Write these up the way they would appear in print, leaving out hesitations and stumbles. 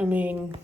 I mean,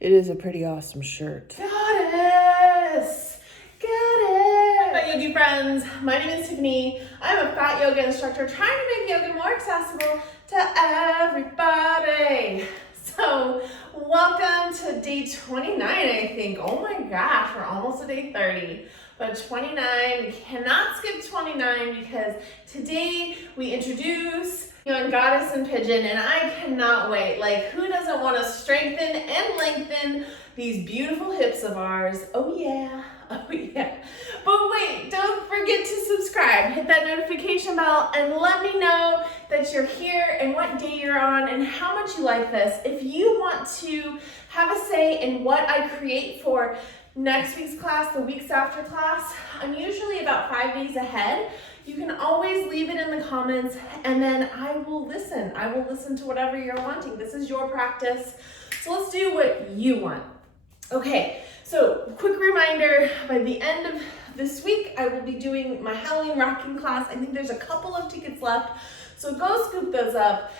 it is a pretty awesome shirt. Goddess! Got it! Yogi friends, my name is Tiffany. I'm a fat yoga instructor trying to make yoga more accessible to everybody. So, welcome to day 29, I think. Oh my gosh, we're almost at day 30. But 29, we cannot skip 29 because today we introduce on Goddess and Pigeon, and I cannot wait. Like, who doesn't want to strengthen and lengthen these beautiful hips of ours? Oh yeah, oh yeah. But wait, don't forget to subscribe, hit that notification bell, and let me know that you're here and what day you're on and how much you like this. If you want to have a say in what I create for next week's class, the weeks after class, I'm usually about 5 days ahead. You can always leave it in the comments and then I will listen. I will listen to whatever you're wanting. This is your practice. So let's do what you want. Okay, so quick reminder, by the end of this week, I will be doing my Halloween rocking class. I think there's a couple of tickets left, so go scoop those up.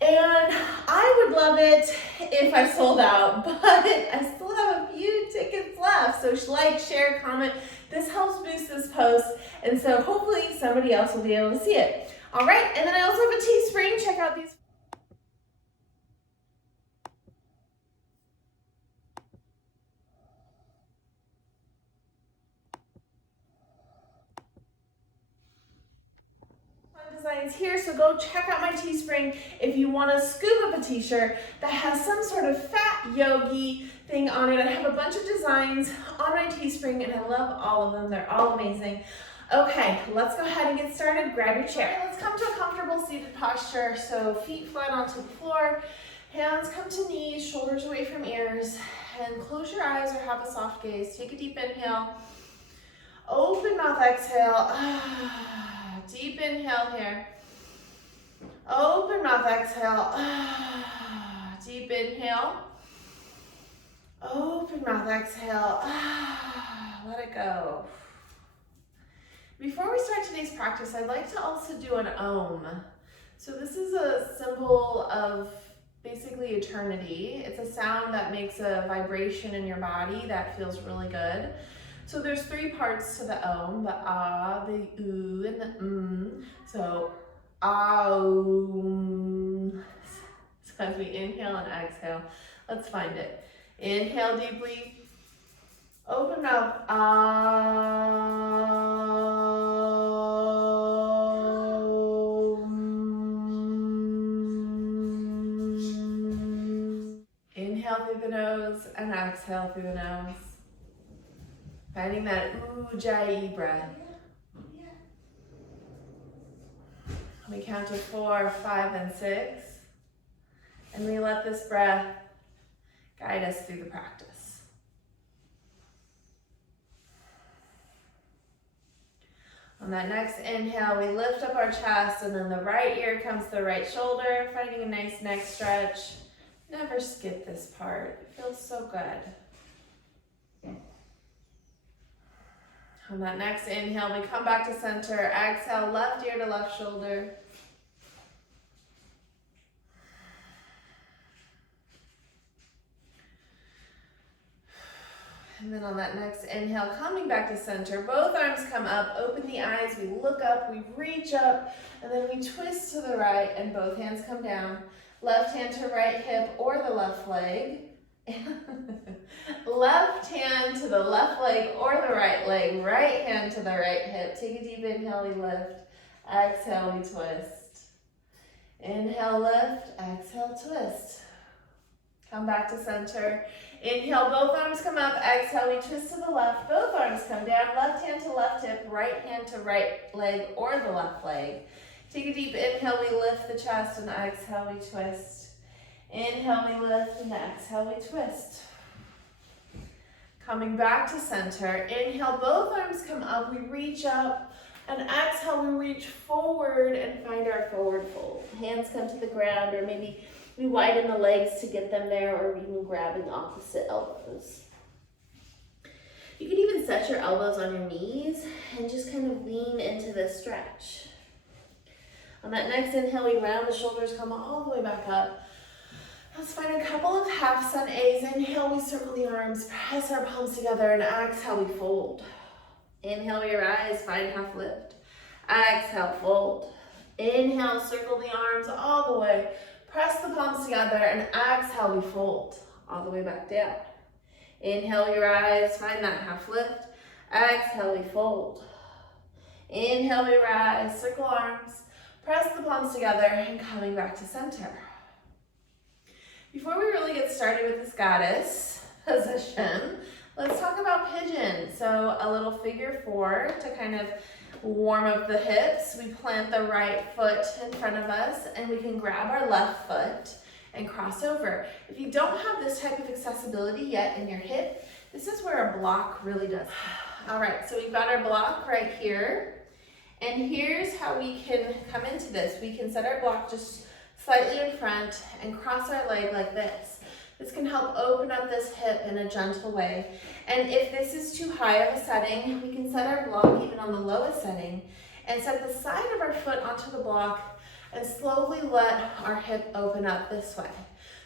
And I would love it if I sold out, but I still have a few tickets left. So like, share, comment. This helps boost this post. And so hopefully somebody else will be able to see it. All right, and then I also have a teespring. Check out these. Designs here, so go check out my teespring if you want to scoop up a t-shirt that has some sort of fat yogi thing on it. I have a bunch of designs on my teespring and I love all of them. They're all amazing. Okay, let's go ahead and get started. Grab your chair. Let's come to a comfortable seated posture. So feet flat onto the floor, hands come to knees, shoulders away from ears, and close your eyes or have a soft gaze. Take a deep inhale. Open mouth, exhale. Deep inhale here. Open mouth, exhale. Deep inhale. Open mouth, exhale. Let it go. Before we start today's practice, I'd like to also do an Om. So this is a symbol of basically eternity. It's a sound that makes a vibration in your body that feels really good. So there's 3 parts to the Om, the Ah, the Oo, and the So Aum. So as we inhale and exhale, let's find it. Inhale deeply, open mouth, Aum. Inhale through the nose and exhale through the nose. Finding that Ujjayi breath. We count to 4, 5, and 6. And we let this breath guide us through the practice. On that next inhale, we lift up our chest and then the right ear comes to the right shoulder, finding a nice neck stretch. Never skip this part. It feels so good. On that next inhale, we come back to center. Exhale, left ear to left shoulder. And then on that next inhale, coming back to center, both arms come up, open the eyes, we look up, we reach up, and then we twist to the right and both hands come down. Left hand to right hip or the left leg. Left hand to the left leg or the right leg, right hand to the right hip. Take a deep inhale, we lift. Exhale, we twist. Inhale, lift. Exhale, twist. Come back to center. Inhale, both arms come up. Exhale, we twist to the left. Both arms come down. Left hand to left hip, right hand to right leg or the left leg. Take a deep inhale, we lift the chest, and exhale, we twist. Inhale, we lift, and exhale, we twist. Coming back to center. Inhale, both arms come up, we reach up, and exhale, we reach forward and find our forward fold. Hands come to the ground, or maybe we widen the legs to get them there, or even grabbing opposite elbows. You can even set your elbows on your knees and just kind of lean into this stretch. On that next inhale, we round the shoulders, come all the way back up. Let's find a couple of half sun A's. Inhale, we circle the arms, press our palms together, and exhale, we fold. Inhale, we rise, find half lift. Exhale, fold. Inhale, circle the arms all the way. Press the palms together, and exhale, we fold. All the way back down. Inhale, we rise, find that half lift. Exhale, we fold. Inhale, we rise, circle arms. Press the palms together, and coming back to center. Before we really get started with this goddess position, let's talk about pigeon. So a little figure 4 to kind of warm up the hips. We plant the right foot in front of us and we can grab our left foot and cross over. If you don't have this type of accessibility yet in your hip, this is where a block really does. All right, so we've got our block right here. And here's how we can come into this. We can set our block just slightly in front and cross our leg like this. This can help open up this hip in a gentle way. And if this is too high of a setting, we can set our block even on the lowest setting and set the side of our foot onto the block and slowly let our hip open up this way.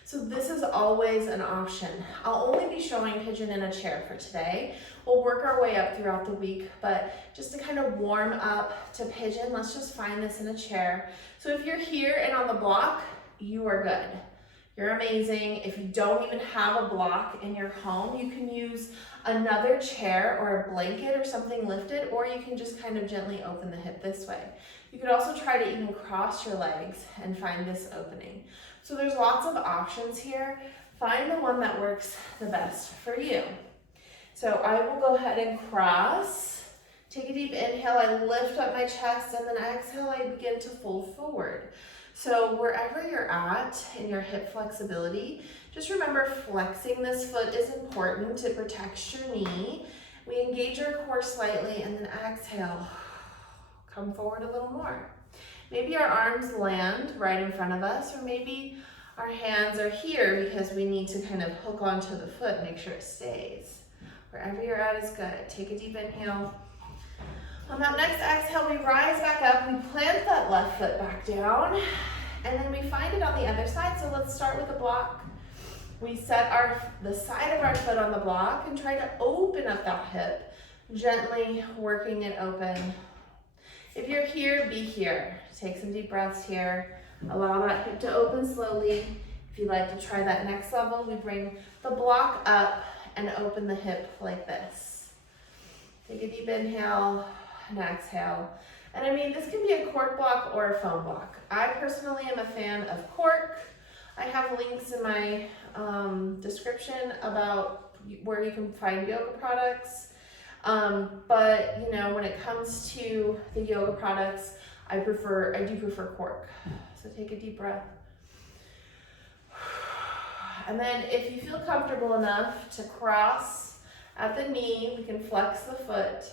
So this is always an option. I'll only be showing pigeon in a chair for today. We'll work our way up throughout the week, but just to kind of warm up to pigeon, let's just find this in a chair. So if you're here and on the block, you are good. You're amazing. If you don't even have a block in your home, you can use another chair or a blanket or something lifted, or you can just kind of gently open the hip this way. You could also try to even cross your legs and find this opening. So there's lots of options here. Find the one that works the best for you. So I will go ahead and cross. Take a deep inhale, I lift up my chest, and then exhale, I begin to fold forward. So wherever you're at in your hip flexibility, just remember flexing this foot is important. It protects your knee. We engage our core slightly, and then exhale. Come forward a little more. Maybe our arms land right in front of us, or maybe our hands are here because we need to kind of hook onto the foot and make sure it stays. Wherever you're at is good. Take a deep inhale. On that next exhale, we rise back up, we plant that left foot back down, and then we find it on the other side. So let's start with the block. We set the side of our foot on the block and try to open up that hip, gently working it open. If you're here, be here. Take some deep breaths here. Allow that hip to open slowly. If you'd like to try that next level, we bring the block up and open the hip like this. Take a deep inhale and exhale. And I mean, this can be a cork block or a foam block. I personally am a fan of cork. I have links in my description about where you can find yoga products. But you know, when it comes to the yoga products, I do prefer cork. So take a deep breath. And then if you feel comfortable enough to cross at the knee, we can flex the foot.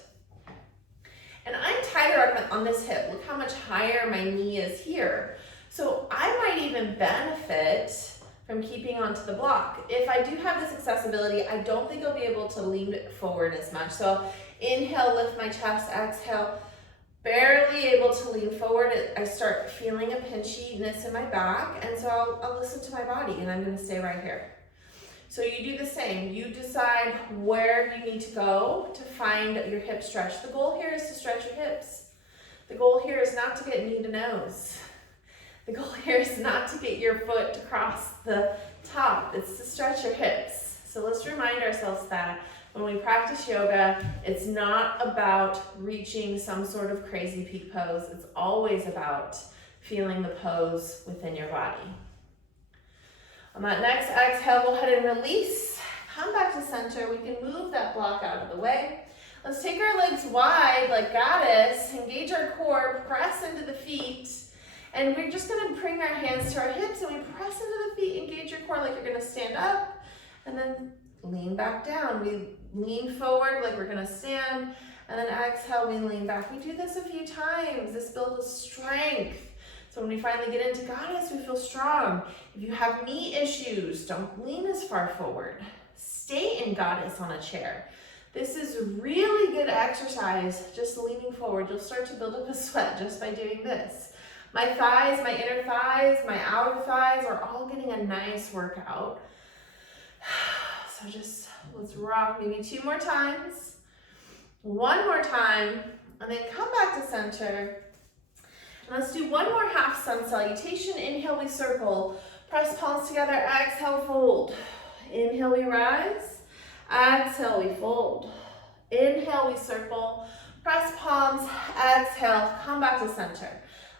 And I'm tighter on this hip. Look how much higher my knee is here. So I might even benefit from keeping onto the block. If I do have this accessibility, I don't think I'll be able to lean forward as much. So inhale, lift my chest, exhale, barely able to lean forward. I start feeling a pinchiness in my back, and so I'll listen to my body, and I'm gonna stay right here. So you do the same. You decide where you need to go to find your hip stretch. The goal here is to stretch your hips. The goal here is not to get knee to nose. The goal here is not to get your foot to cross the top. It's to stretch your hips. So let's remind ourselves that when we practice yoga, it's not about reaching some sort of crazy peak pose. It's always about feeling the pose within your body. On that next exhale, go ahead and release. Come back to center. We can move that block out of the way. Let's take our legs wide like goddess, engage our core, press into the feet, and we're just gonna bring our hands to our hips and we press into the feet, engage your core like you're gonna stand up, and then lean back down. We lean forward like we're gonna stand, and then exhale, we lean back. We do this a few times. This builds strength. So when we finally get into goddess, we feel strong. If you have knee issues, don't lean as far forward. Stay in goddess on a chair. This is really good exercise, just leaning forward. You'll start to build up a sweat just by doing this. My thighs, my inner thighs, my outer thighs are all getting a nice workout. So just let's rock maybe 2 more times. 1 more time, and then come back to center. And let's do 1 more half sun salutation. Inhale, we circle. Press palms together, exhale, fold. Inhale, we rise. Exhale, we fold. Inhale, we circle. Press palms, exhale, come back to center.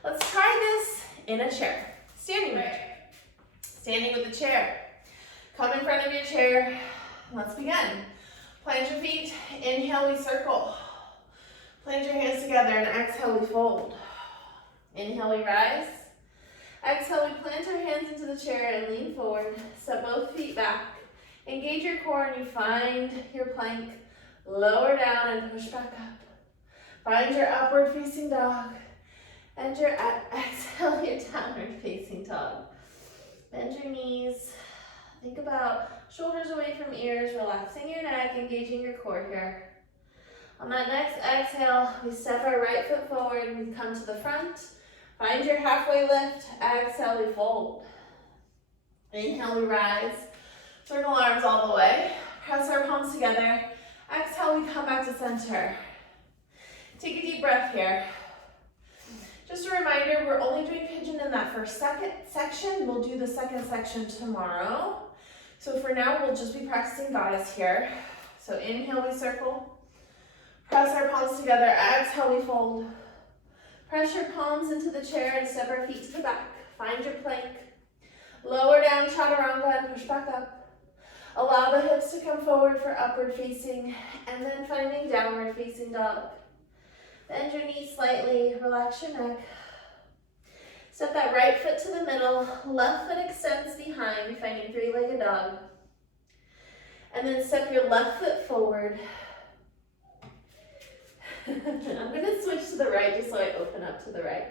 Let's try this in a chair. Standing chair. Standing with the chair. Come in front of your chair. Let's begin. Plant your feet. Inhale, we circle. Plant your hands together and exhale, we fold. Inhale, we rise. Exhale, we plant our hands into the chair and lean forward. Step both feet back. Engage your core and you find your plank. Lower down and push back up. Find your upward facing dog. And your exhale, your downward facing dog. Bend your knees. Think about shoulders away from ears, relaxing your neck, engaging your core here. On that next exhale, we step our right foot forward and we come to the front. Find your halfway lift. Exhale, we fold. Inhale, we rise. Circle arms all the way. Press our palms together. Exhale, we come back to center. Take a deep breath here. Just a reminder, we're only doing pigeon in that first section. We'll do the second section tomorrow. So for now, we'll just be practicing goddess here. So inhale, we circle. Press our palms together. Exhale, we fold. Press your palms into the chair and step our feet to the back. Find your plank. Lower down, chaturanga, and push back up. Allow the hips to come forward for upward facing, and then finding downward facing dog. Bend your knees slightly, relax your neck. Step that right foot to the middle, left foot extends behind, finding 3-legged dog. And then step your left foot forward. I'm gonna switch to the right just so I open up to the right.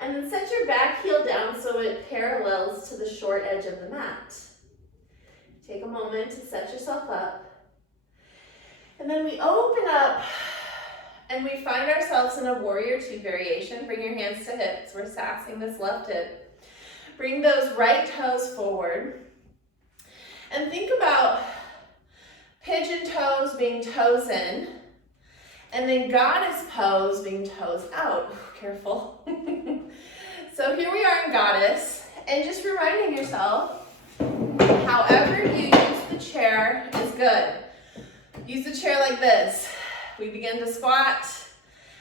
And then set your back heel down so it parallels to the short edge of the mat. Take a moment to set yourself up. And then we open up and we find ourselves in a warrior 2 variation. Bring your hands to hips. We're sassing this left hip. Bring those right toes forward. And think about pigeon toes being toes in. And then goddess pose being toes out. Ooh, careful. So here we are in goddess. And just reminding yourself, however you use the chair is good. Use the chair like this. We begin to squat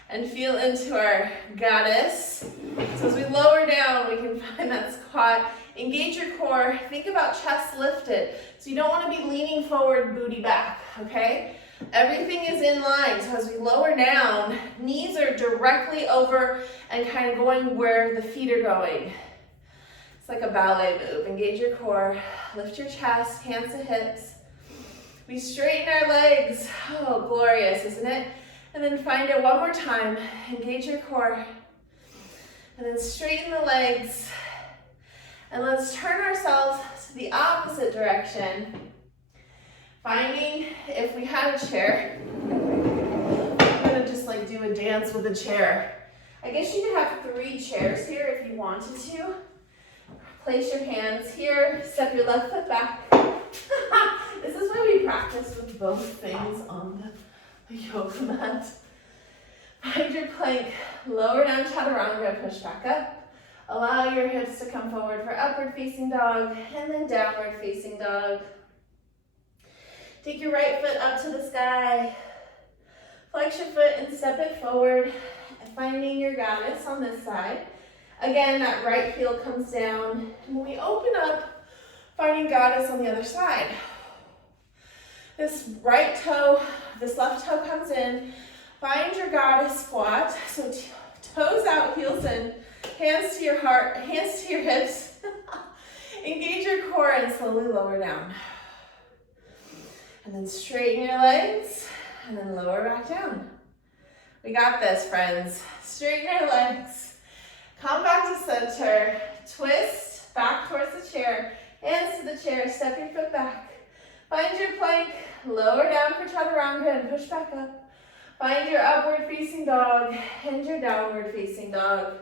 and feel into our goddess. So as we lower down, we can find that squat. Engage your core. Think about chest lifted. So you don't want to be leaning forward, booty back, okay? Everything is in line. So as we lower down, knees are directly over and kind of going where the feet are going. It's like a ballet move. Engage your core. Lift your chest, hands to hips. We straighten our legs. Oh, glorious, isn't it? And then find it 1 more time. Engage your core. And then straighten the legs. And let's turn ourselves to the opposite direction. Finding, if we had a chair, I'm gonna just like do a dance with a chair. I guess you could have 3 chairs here if you wanted to. Place your hands here, step your left foot back. This is why we practice with both things on the yoga mat. Find your plank, lower down chaturanga, push back up. Allow your hips to come forward for upward facing dog and then downward facing dog. Take your right foot up to the sky. Flex your foot and step it forward, finding your goddess on this side. Again, that right heel comes down. And when we open up, finding goddess on the other side. This right toe, this left toe comes in. Find your goddess squat. So toes out, heels in. Hands to your heart, hands to your hips. Engage your core and slowly lower down. And then straighten your legs and then lower back down. We got this, friends. Straighten your legs. Come back to center. Twist back towards the chair. Hands to the chair. Step your foot back. Find your plank. Lower down for chaturanga and push back up. Find your upward facing dog and your downward facing dog.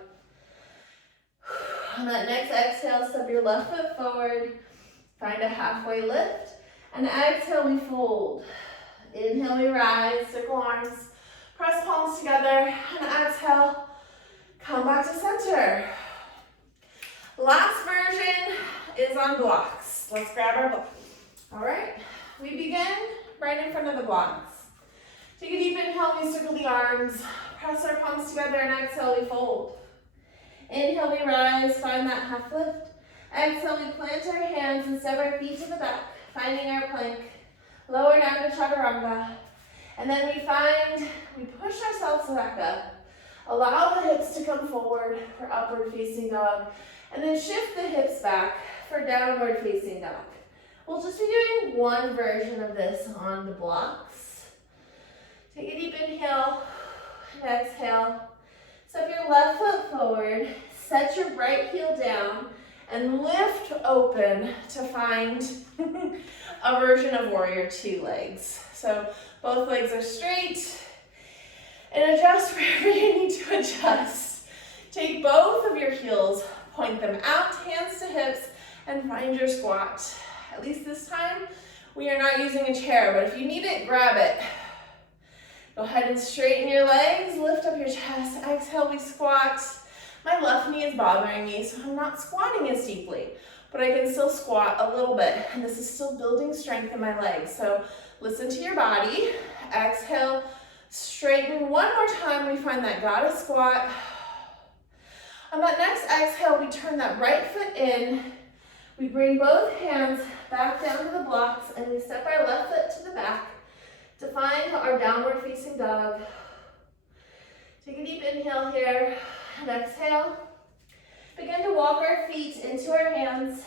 On that next exhale, step your left foot forward. Find a halfway lift. And exhale, we fold. Inhale, we rise, circle arms. Press palms together. And exhale, come back to center. Last version is on blocks. Let's grab our blocks. All right, we begin right in front of the blocks. Take a deep inhale, we circle the arms. Press our palms together and exhale, we fold. Inhale, we rise, find that half lift. Exhale, we plant our hands and step our feet to the back, finding our plank. Lower down to chaturanga. And then we push ourselves back up. Allow the hips to come forward for upward facing dog. And then shift the hips back for downward facing dog. We'll just be doing one version of this on the blocks. Take a deep inhale and exhale. Step your left foot forward, set your right heel down, and lift open to find a version of warrior two legs. So both legs are straight, and adjust wherever you need to adjust. Take both of your heels, point them out, hands to hips, and find your squat. At least this time, we are not using a chair, but if you need it, grab it. Go ahead and straighten your legs, lift up your chest, exhale, we squat. My left knee is bothering me, so I'm not squatting as deeply, but I can still squat a little bit, and this is still building strength in my legs. So listen to your body. Exhale, straighten one more time. We find that goddess squat. On that next exhale, we turn that right foot in. We bring both hands back down to the blocks, and we step our left foot to the back to find our downward facing dog. Take a deep inhale here and exhale. Begin to walk our feet into our hands.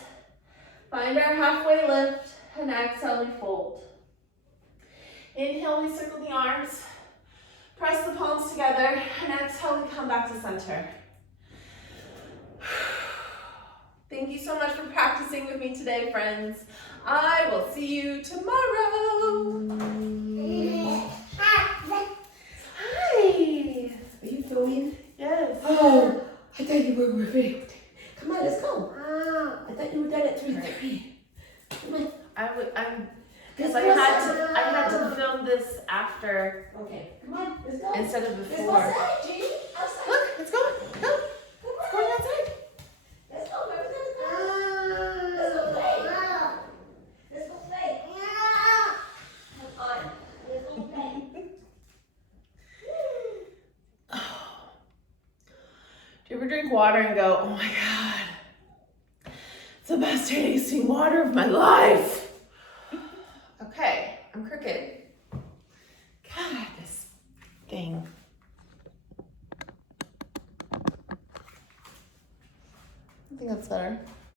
Find our halfway lift and exhale, we fold. Inhale, we circle the arms. Press the palms together and exhale, we come back to center. Thank you so much for practicing with me today, friends. I will see you tomorrow. Hi. Are you filming? Yes. Oh, I thought you were ready. Come on, let's go. I thought you were done at 3:30. Come on. Because I had to film this after Okay, come on, let's go. instead of Let's go before. outside, Jean. Outside. Look, it's going. Go. Come It's on. going outside. Let's go, baby. Let's go play. Let's go play. Come on. Let's go play. Do you ever drink water and go, oh my God, it's the best tasting water of my life? Okay, I'm crooked. God, this thing. I think that's better.